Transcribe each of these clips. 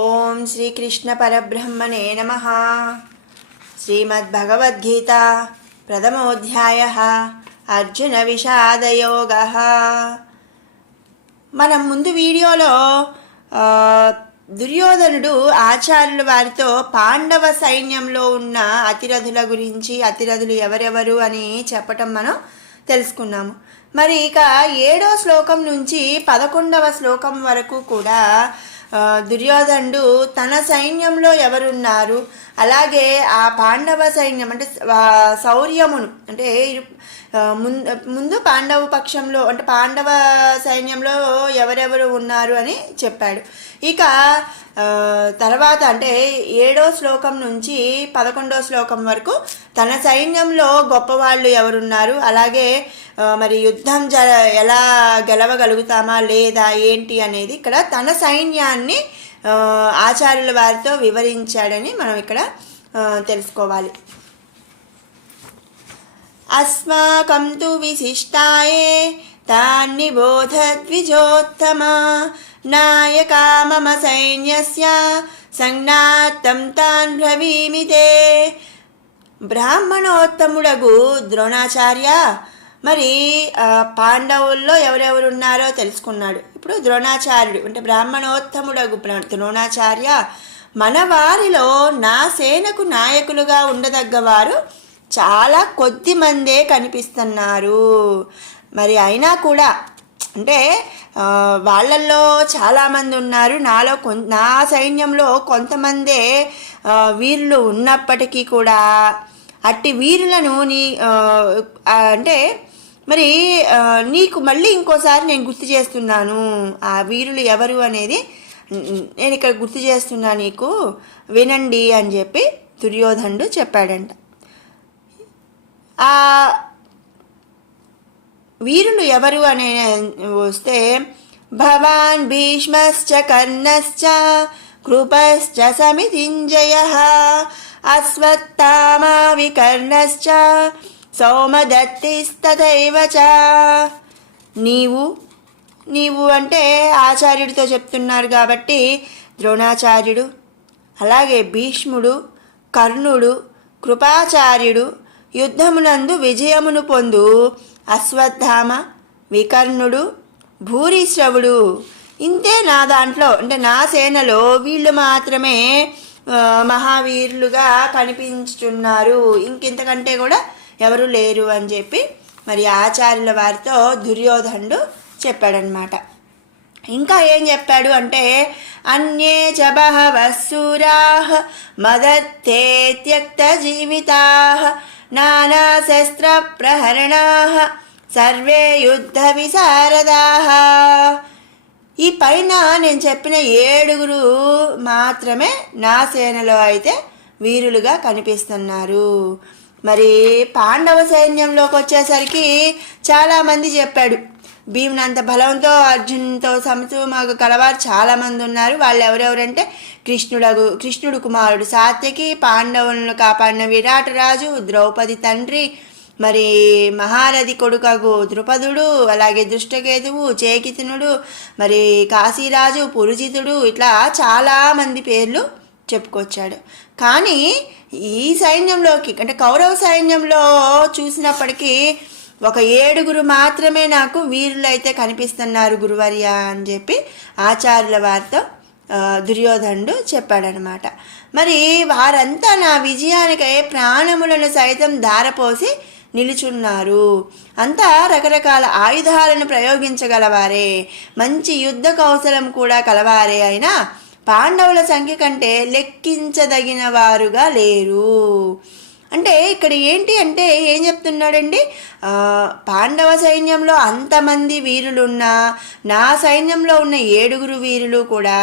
ఓం శ్రీకృష్ణ పరబ్రహ్మణే నమః. శ్రీమద్భగవద్గీత ప్రథమోధ్యాయః అర్జున విషాదయోగః. మనం ముందు వీడియోలో దుర్యోధనుడు ఆచార్యుల వారితో పాండవ సైన్యంలో ఉన్న అతిరథుల గురించి, అతిరథులు ఎవరెవరు అని చెప్పటం మనం తెలుసుకున్నాము. మరి ఇక 7వ శ్లోకం నుంచి 11వ శ్లోకం వరకు కూడా దుర్యోధనుడు తన సైన్యంలో ఎవరున్నారు, అలాగే ఆ పాండవ సైన్యం అంటే శౌర్యమును అంటే ముందు పాండవ పక్షంలో అంటే పాండవ సైన్యంలో ఎవరెవరు ఉన్నారు అని చెప్పాడు. ఇక తర్వాత అంటే 7వ శ్లోకం నుంచి 11వ శ్లోకం వరకు తన సైన్యంలో గొప్పవాళ్ళు ఎవరున్నారు, అలాగే మరి యుద్ధం ఎలా గెలవగలుగుతామా లేదా ఏంటి అనేది ఇక్కడ తన సైన్యాన్ని ఆచార్యుల వారితో వివరించాడని మనం ఇక్కడ తెలుసుకోవాలి. అస్మాకం తు విశిష్టాయే తాన్ని బోధద్విజోత్తమా నాయకా మమ సైన్యస్య సంజ్ఞాతం తాన్ బ్రవీమితే. బ్రాహ్మణోత్తముడగు ద్రోణాచార్య మరి పాండవుల్లో ఎవరెవరు ఉన్నారో తెలుసుకున్నాడు. ఇప్పుడు ద్రోణాచార్యుడు అంటే బ్రాహ్మణోత్తముడగు ద్రోణాచార్య, మన వారిలో నా సేనకు నాయకులుగా ఉండదగ్గవారు చాలా కొద్ది మందే కనిపిస్తున్నారు. మరి అయినా కూడా అంటే వాళ్ళల్లో చాలామంది ఉన్నారు, నా సైన్యంలో కొంతమందే వీరులు ఉన్నప్పటికీ కూడా అట్టి వీరులను అంటే మరి నీకు మళ్ళీ ఇంకోసారి నేను గుర్తు చేస్తున్నాను. ఆ వీరులు ఎవరు అనేది నేను ఇక్కడ గుర్తు చేస్తున్నా, నీకు వినండి అని చెప్పి దుర్యోధనుడు చెప్పాడంట. ఆ వీరులు ఎవరు అనే వస్తే భవాన్ భీష్మశ్చ కర్ణశ్చ కృపశ్చ సమితింజయః అశ్వత్థామా వికర్ణశ్చ సౌమదత్తిస్తథైవ చ. నీవు అంటే ఆచార్యుడితో చెప్తున్నారు కాబట్టి ద్రోణాచార్యుడు, అలాగే భీష్ముడు, కర్ణుడు, కృపాచార్యుడు, యుద్ధమునందు విజయమును పొందు అశ్వత్థామ, వికర్ణుడు, భూరిశ్రవుడు, ఇంతే నా దాంట్లో అంటే నా సేనలో వీళ్ళు మాత్రమే మహావీరులుగా కనిపించుతున్నారు, ఇంకింతకంటే కూడా ఎవరు లేరు అని చెప్పి మరి ఆచార్యుల వారితో దుర్యోధనుడు చెప్పాడనమాట. ఇంకా ఏం చెప్పాడు అంటే అన్యే చ బహవః శూరాః మదర్థే త్యక్త జీవితాః నానా శస్త్ర ప్రహరణాః సర్వే యుద్ధ విశారదాః. ఈ పైన నేను చెప్పిన 7 మాత్రమే నా సేనలో అయితే వీరులుగా కనిపిస్తున్నారు. మరి పాండవ సైన్యంలోకి వచ్చేసరికి చాలామంది చెప్పాడు. భీమునంత బలంతో అర్జునుతో సమతూమగు కలవారు చాలామంది ఉన్నారు. వాళ్ళు ఎవరెవరంటే కృష్ణుడు కుమారుడు సాత్యకి, పాండవులను కాపాడిన విరాటరాజు, ద్రౌపది తండ్రి, మరి మహారథి కొడుకగు ద్రుపదుడు, అలాగే దృష్టకేతువు, చేకితునుడు, మరి కాశీరాజు, పురుజితుడు, ఇట్లా చాలామంది పేర్లు చెప్పుకొచ్చాడు. కానీ ఈ సైన్యంలోకి అంటే కౌరవ సైన్యంలో చూసినప్పటికీ ఒక 7 మాత్రమే నాకు వీరులైతే కనిపిస్తున్నారు గురువర్య అని చెప్పి ఆచార్యుల వారితో దుర్యోధనుడు చెప్పాడనమాట. మరి వారంతా నా విజయానికై ప్రాణములను సైతం ధారపోసి నిలుచున్నారు. అంతా రకరకాల ఆయుధాలను ప్రయోగించగలవారే, మంచి యుద్ధ కౌశలం కూడా కలవారే అయినా పాండవుల సంఖ్య కంటే లెక్కించదగిన వారుగా లేరు. అంటే ఇక్కడ ఏంటి అంటే ఏం చెప్తున్నాడండి, పాండవ సైన్యంలో అంతమంది వీరులున్నా నా సైన్యంలో ఉన్న 7 వీరులు కూడా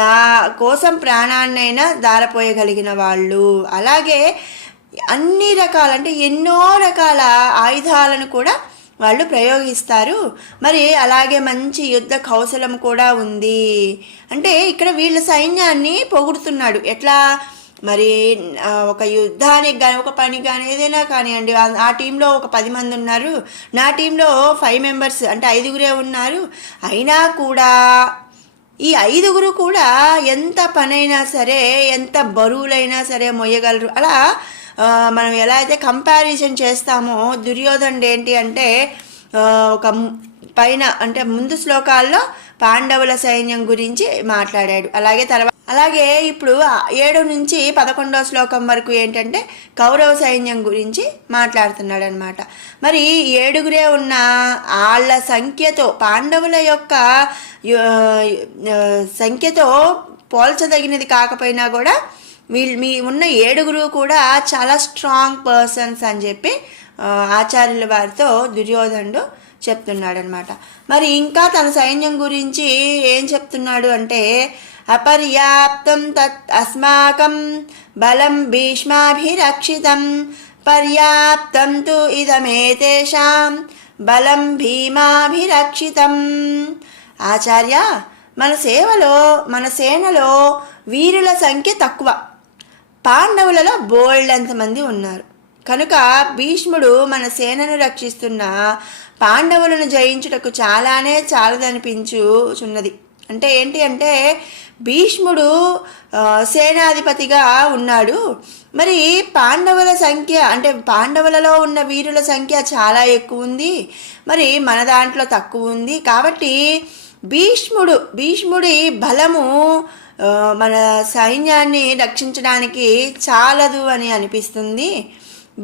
నా కోసం ప్రాణాన్నైనా దారపోయగలిగిన వాళ్ళు, అలాగే అన్ని రకాల అంటే ఎన్నో రకాల ఆయుధాలను కూడా వాళ్ళు ప్రయోగిస్తారు. మరి అలాగే మంచి యుద్ధ కౌశలం కూడా ఉంది. అంటే ఇక్కడ వీళ్ళ సైన్యాన్ని పొగుడుతున్నాడు. ఎట్లా మరి ఒక యుద్ధానికి కానీ ఒక పనికి కానీ ఏదైనా కానివ్వండి, ఆ టీంలో ఒక 10 మంది ఉన్నారు, నా టీంలో 5 మెంబర్స్ అంటే 5 ఉన్నారు, అయినా కూడా ఈ ఐదుగురు కూడా ఎంత పనైనా సరే, ఎంత బరువులైనా సరే మొయ్యగలరు. అలా మనం ఎలా అయితే కంపారిజన్ చేస్తామో, దుర్యోధనుడు ఏంటి అంటే ఒక పైన అంటే ముందు శ్లోకాల్లో పాండవుల సైన్యం గురించి మాట్లాడాడు. అలాగే ఇప్పుడు 7 నుంచి 11వ శ్లోకం వరకు ఏంటంటే కౌరవ సైన్యం గురించి మాట్లాడుతున్నాడు అనమాట. మరి 7గురే ఉన్న వాళ్ళ సంఖ్యతో, పాండవుల యొక్క సంఖ్యతో పోల్చదగినది కాకపోయినా కూడా మీ ఉన్న 7గురు కూడా చాలా స్ట్రాంగ్ పర్సన్స్ అని చెప్పి ఆచార్యుల వారితో దుర్యోధనుడు చెప్తున్నాడు అనమాట. మరి ఇంకా తన సైన్యం గురించి ఏం చెప్తున్నాడు అంటే, అపర్యాప్తం తత్ అస్మాకం బలం భీష్మాభిరక్షితం పర్యాప్తం తు ఇదమేతేషాం బలం భీమాభిరక్షితం. ఆచార్య, మన సేనలో వీరుల సంఖ్య తక్కువ, పాండవులలో బోల్డంతమంది ఉన్నారు. కనుక భీష్ముడు మన సేనను రక్షిస్తున్న పాండవులను జయించుటకు చాలదనిపించుచున్నది. అంటే ఏంటి అంటే భీష్ముడు సేనాధిపతిగా ఉన్నాడు. మరి పాండవుల సంఖ్య అంటే పాండవులలో ఉన్న వీరుల సంఖ్య చాలా ఎక్కువ ఉంది, మరి మన దాంట్లో తక్కువ ఉంది. కాబట్టి భీష్ముడి బలము మన సైన్యాన్ని రక్షించడానికి చాలదు అని అనిపిస్తుంది.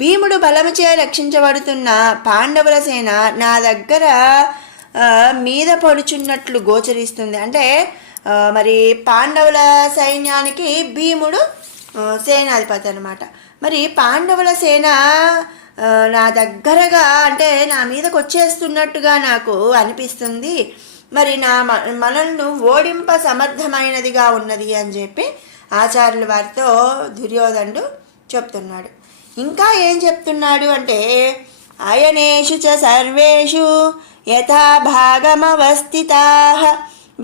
భీముడు బలముచే రక్షించబడుతున్న పాండవుల సేన నా దగ్గర మీద పడుచున్నట్లు గోచరిస్తుంది. అంటే మరి పాండవుల సైన్యానికి భీముడు సేనాధిపతి అనమాట. మరి పాండవుల సేన నా దగ్గరగా అంటే నా మీదకి వచ్చేస్తున్నట్టుగా నాకు అనిపిస్తుంది. మరి మనల్ని ఓడింప సమర్థమైనదిగా ఉన్నది అని చెప్పి ఆచార్యుల వారితో దుర్యోధనుడు చెప్తున్నాడు. ఇంకా ఏం చెప్తున్నాడు అంటే, అయనేషు చ సర్వేషు యథా భాగమవస్థితాః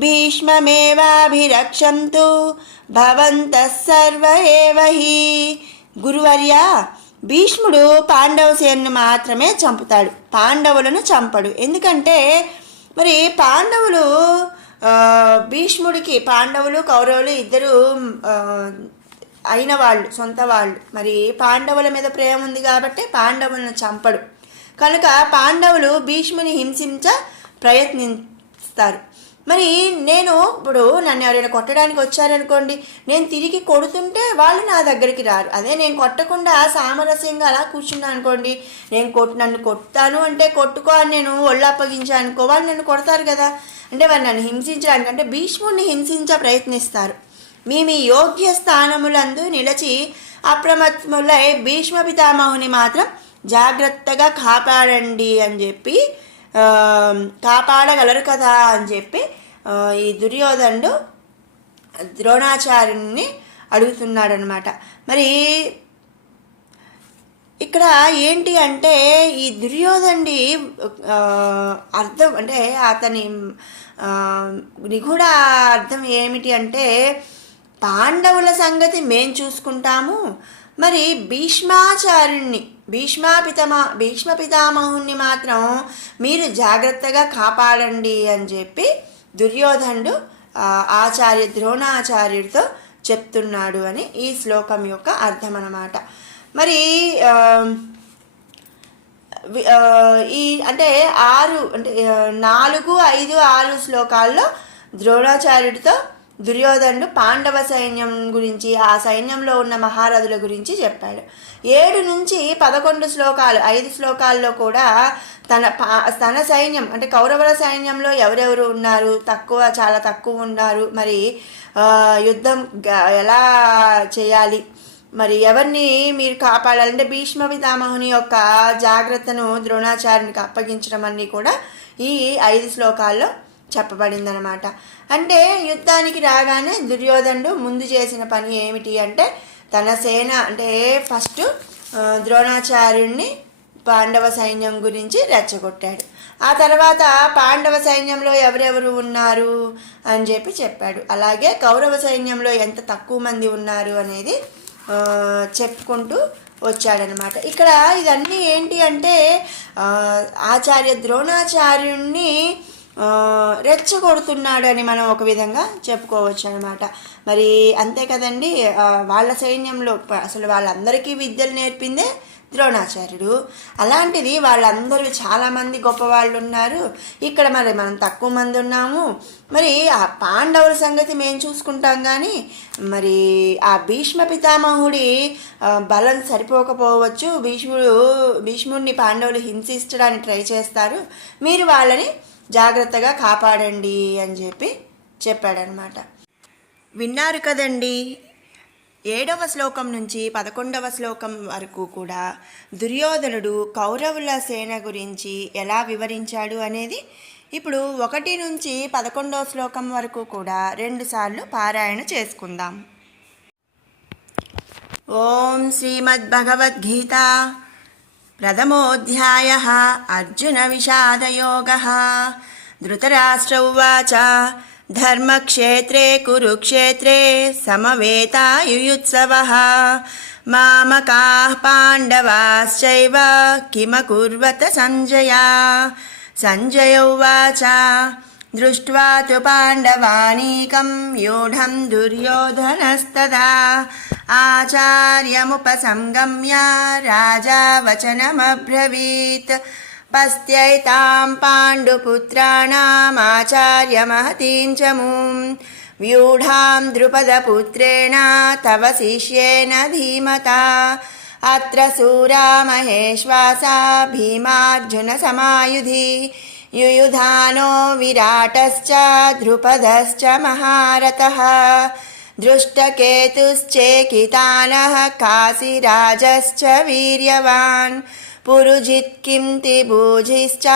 భీష్మమేవాభిరక్షంతు భవంతః సర్వ ఏవ హి. గురువర్య, భీష్ముడు పాండవ సేనను మాత్రమే చంపుతాడు, పాండవులను చంపడు. ఎందుకంటే మరి పాండవులు భీష్ముడికి పాండవులు కౌరవులు ఇద్దరు అయిన వాళ్ళు, సొంత వాళ్ళు. మరి పాండవుల మీద ప్రేమ ఉంది కాబట్టి పాండవులను చంపడు. కనుక పాండవులు భీష్ముని హింసించ ప్రయత్నిస్తారు. మరి ఇప్పుడు నన్ను ఎవరైనా కొట్టడానికి వచ్చారనుకోండి, నేను తిరిగి కొడుతుంటే వాళ్ళు నా దగ్గరికి రారు. అదే నేను కొట్టకుండా సామరస్యంగా అలా కూర్చున్నా అనుకోండి, నన్ను కొట్టాను అంటే కొట్టుకో అని నేను ఒళ్ళు అప్పగించాను అనుకో, వాళ్ళు నన్ను కొడతారు కదా. అంటే వారు నన్ను హింసించడానికి అంటే భీష్ముడిని హింసించ ప్రయత్నిస్తారు. మీ యోగ్య స్థానములందు నిలిచి అప్రమత్తములై భీష్మ పితామహుని మాత్రం జాగ్రత్తగా కాపాడండి అని చెప్పి, కాపాడగలరు కదా అని చెప్పి ఈ దుర్యోధనుడు ద్రోణాచార్యుని అడుగుతున్నాడు అనమాట. మరి ఇక్కడ ఏంటి అంటే ఈ దుర్యోధనుడి అర్థం అంటే అతని నిగూఢ అర్థం ఏమిటి అంటే, పాండవుల సంగతి మేం చూసుకుంటాము, మరి భీష్మ పితామహుణ్ణి మాత్రం మీరు జాగ్రత్తగా కాపాడండి అని చెప్పి దుర్యోధనుడు ద్రోణాచార్యుడితో చెప్తున్నాడు అని ఈ శ్లోకం యొక్క అర్థం అన్నమాట. మరి ఈ అంటే 4, 5, 6 శ్లోకాల్లో ద్రోణాచార్యుడితో దుర్యోధనుడు పాండవ సైన్యం గురించి, ఆ సైన్యంలో ఉన్న మహారథుల గురించి చెప్పాడు. 7 నుంచి 11 శ్లోకాలు, 5 శ్లోకాల్లో కూడా తన సైన్యం అంటే కౌరవుల సైన్యంలో ఎవరెవరు ఉన్నారు, చాలా తక్కువ ఉన్నారు, మరి యుద్ధం ఎలా చేయాలి, మరి ఎవరిని మీరు కాపాడాలంటే భీష్మ పితామహుని యొక్క జాగ్రత్తను ద్రోణాచార్యునికి అప్పగించడం అన్నీ కూడా ఈ 5 శ్లోకాల్లో చెప్పబడిందనమాట. అంటే యుద్ధానికి రాగానే దుర్యోధనుడు ముందు చేసిన పని ఏమిటి అంటే, తన సేన అంటే ఫస్ట్ ద్రోణాచార్యుడిని పాండవ సైన్యం గురించి రెచ్చగొట్టాడు. ఆ తర్వాత పాండవ సైన్యంలో ఎవరెవరు ఉన్నారు అని చెప్పాడు. అలాగే కౌరవ సైన్యంలో ఎంత తక్కువ మంది ఉన్నారు అనేది చెప్పుకుంటూ వచ్చాడనమాట. ఇక్కడ ఇదన్నీ ఏంటి అంటే ఆచార్య ద్రోణాచార్యుణ్ణి రెచ్చగొడుతున్నాడు అని మనం ఒక విధంగా చెప్పుకోవచ్చు అనమాట. మరి అంతే కదండి, వాళ్ళ సైన్యంలో అసలు వాళ్ళందరికీ విద్యలు నేర్పిందే ద్రోణాచార్యుడు. అలాంటిది వాళ్ళందరూ చాలామంది గొప్పవాళ్ళు ఉన్నారు, ఇక్కడ మరి మనం తక్కువ మంది ఉన్నాము. మరి ఆ పాండవుల సంగతి మేము చూసుకుంటాం, కానీ మరి ఆ భీష్మ పితామహుడి బలం సరిపోకపోవచ్చు. భీష్ముడిని పాండవులు హింసించడానికి ట్రై చేస్తారు, మీరు వాళ్ళని జాగ్రత్తగా కాపాడండి అని చెప్పాడనమాట. విన్నారు కదండి, 7వ శ్లోకం నుంచి 11వ శ్లోకం వరకు కూడా దుర్యోధనుడు కౌరవుల సేన గురించి ఎలా వివరించాడు అనేది. ఇప్పుడు 1 నుంచి 11వ శ్లోకం వరకు కూడా 2 సార్లు పారాయణ చేసుకుందాం. ఓం శ్రీమద్భగవద్గీత ప్రథమోऽధ్యాయः అర్జున విషాదయోగः. ధృతరాష్ట్ర ఉవాచ ధర్మక్షేత్రే కురుక్షేత్రే సమవేతాయుయుత్సవః మామకాః పాండవాశ్చైవ కిమకుర్వత సంజయ. సంజయ ఉవాచ దృష్ట్వా తు పాండవానీకం వ్యూఢం దుర్యోధనస్తదా ఆచార్యముపసంగమ్య రాజా వచనమబ్రవీత్. పశ్యైతాం పాండుపుత్రాణామాచార్యమహతీం చ మూం వ్యూఢాం ద్రుపదపుత్రేణ తవ శిష్యేన ధీమతా. అత్ర శూరా మహేశ్వాసా భీమార్జున సమాయుధి యుయుధానో విరాటశ్చ ద్రుపదశ్చ మహారథః. దృష్టకేతుశ్చేకితానః కాశీరాజశ్చ వీర్యవాన్ పురుజిత్ కింతిభూజిశ్చ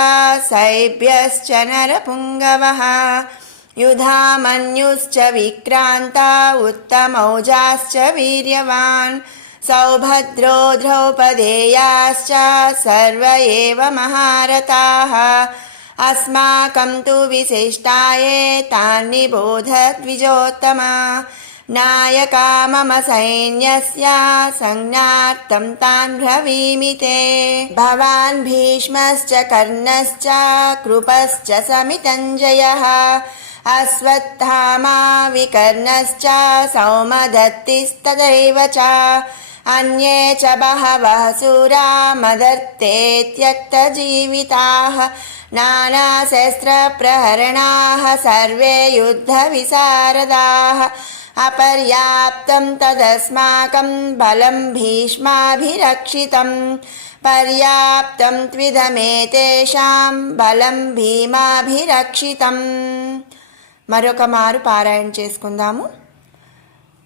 శైభ్యశ్చ నరపుంగవః. యుధామన్యుశ్చ విక్రాంతా ఉత్తమౌజాశ్చ వీర్యవాన్ సౌభద్రో ద్రౌపదేయాశ్చ సర్వ ఏవ మహారథాః. అస్మాకం తు విశిష్టాయే తాన్ నిబోధ ద్విజోత్తమా. నాయకా మమ సైన్యస్య సంజ్ఞార్థం తాన్ బ్రవీమి తే. భవాన్ భీష్మశ్చ కర్ణశ్చ కృపశ్చ సమితంజయః అశ్వత్థామా వికర్ణశ్చ సౌమదత్తిస్తథైవ చ. అన్యే చ బహవః శూరా మదర్తే త్యక్తజీవితాః నానాశస్త్రప్రహరణాః సర్వే యుద్ధవిశారదాః. అపర్యాప్తం తదస్మాకం బలం భీష్మాభిరక్షితం పర్యాప్తం త్విధమేతేషాం బలం భీమాభిరక్షితం. మరొక మారు పారాయణ చేసుకుందాము.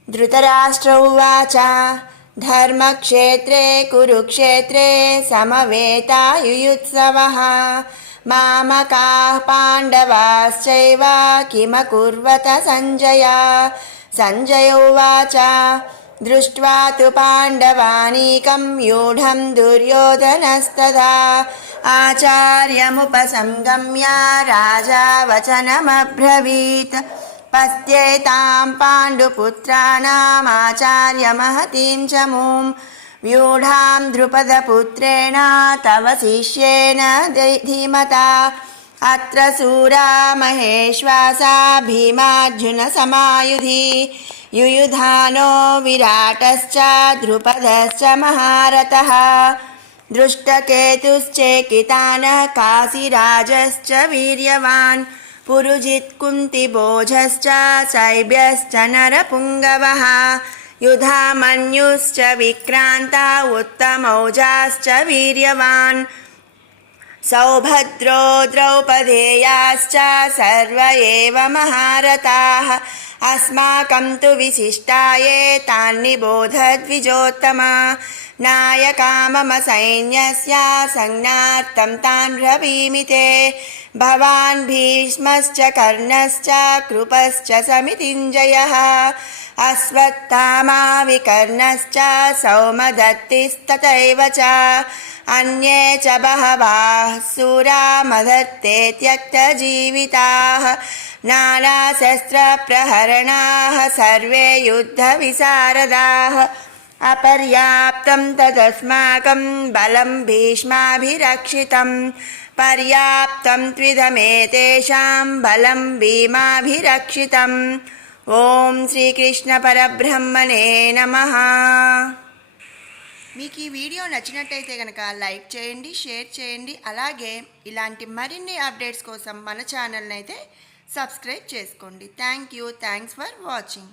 ధృతరాష్ట్ర ఉవాచ ధర్మక్షేత్రే కురుక్షేత్రే సమవేతాయుయుత్సవః మామకాః పాండవాశ్చైవ కిమకుర్వత సంజయ. సంజయ ఉవాచ దృష్ట్వా తు పాండవానీకం వ్యూఢం దుర్యోధనస్తదా ఆచార్యముపసంగమ్య రాజా వచనమబ్రవీత్. పశ్యేతాం పాండుపుత్రాణామాచార్యమహతీం చ మూం వ్యూఢాం ద్రుపదపుత్రేణ తవ శిష్యేన ధీమతా. అత్ర శూరా మహేశ్వాసా భీమార్జున సమాయుధి యుయుధానో విరాటశ్చ ద్రుపదశ్చ మహారథః. దృష్టకేతుశ్చేకితానః కాశీరాజశ్చ వీర్యవాన్ పురుజిత్ కుంతిభోజశ్చ శైభ్యశ్చ నరపుంగవః. యుధామన్యుశ్చ విక్రాంతా ఉత్తమౌజాశ్చ వీర్యవాన్ సౌభద్రో ద్రౌపదేయాశ్చ సర్వ ఏవ మహారథాః. అస్మాకం తు విశిష్టాయే తాన్ నిబోధ ద్విజోత్తమా. నాయకా మమ సైన్యస్య సంజ్ఞార్థం తాన్ బ్రవీమి తే. భవాన్ భీష్మశ్చ కర్ణశ్చ కృపశ్చ సమితింజయః అశ్వత్థామా వికర్ణశ్చ సౌమదత్తిస్తథైవ చ. అన్యే చ బహవః శూరా మదర్తే త్యక్తజీవితాః నానాశస్త్రప్రహరణాః సర్వే యుద్ధవిశారదాః. అపర్యాప్తం తదస్మాకం బలం భీష్మాభిరక్షితం పర్యాప్తం త్విధమేతేషాం బలం భీమాభిరక్షితం. ఓం శ్రీకృష్ణ పరబ్రహ్మణే నమః. మీకు ఈ వీడియో నచ్చినట్టయితే కనుక లైక్ చేయండి, షేర్ చేయండి. అలాగే ఇలాంటి మరిన్ని అప్డేట్స్ కోసం మన ఛానల్ని అయితే సబ్స్క్రైబ్ చేసుకోండి. Thank you. Thanks for watching.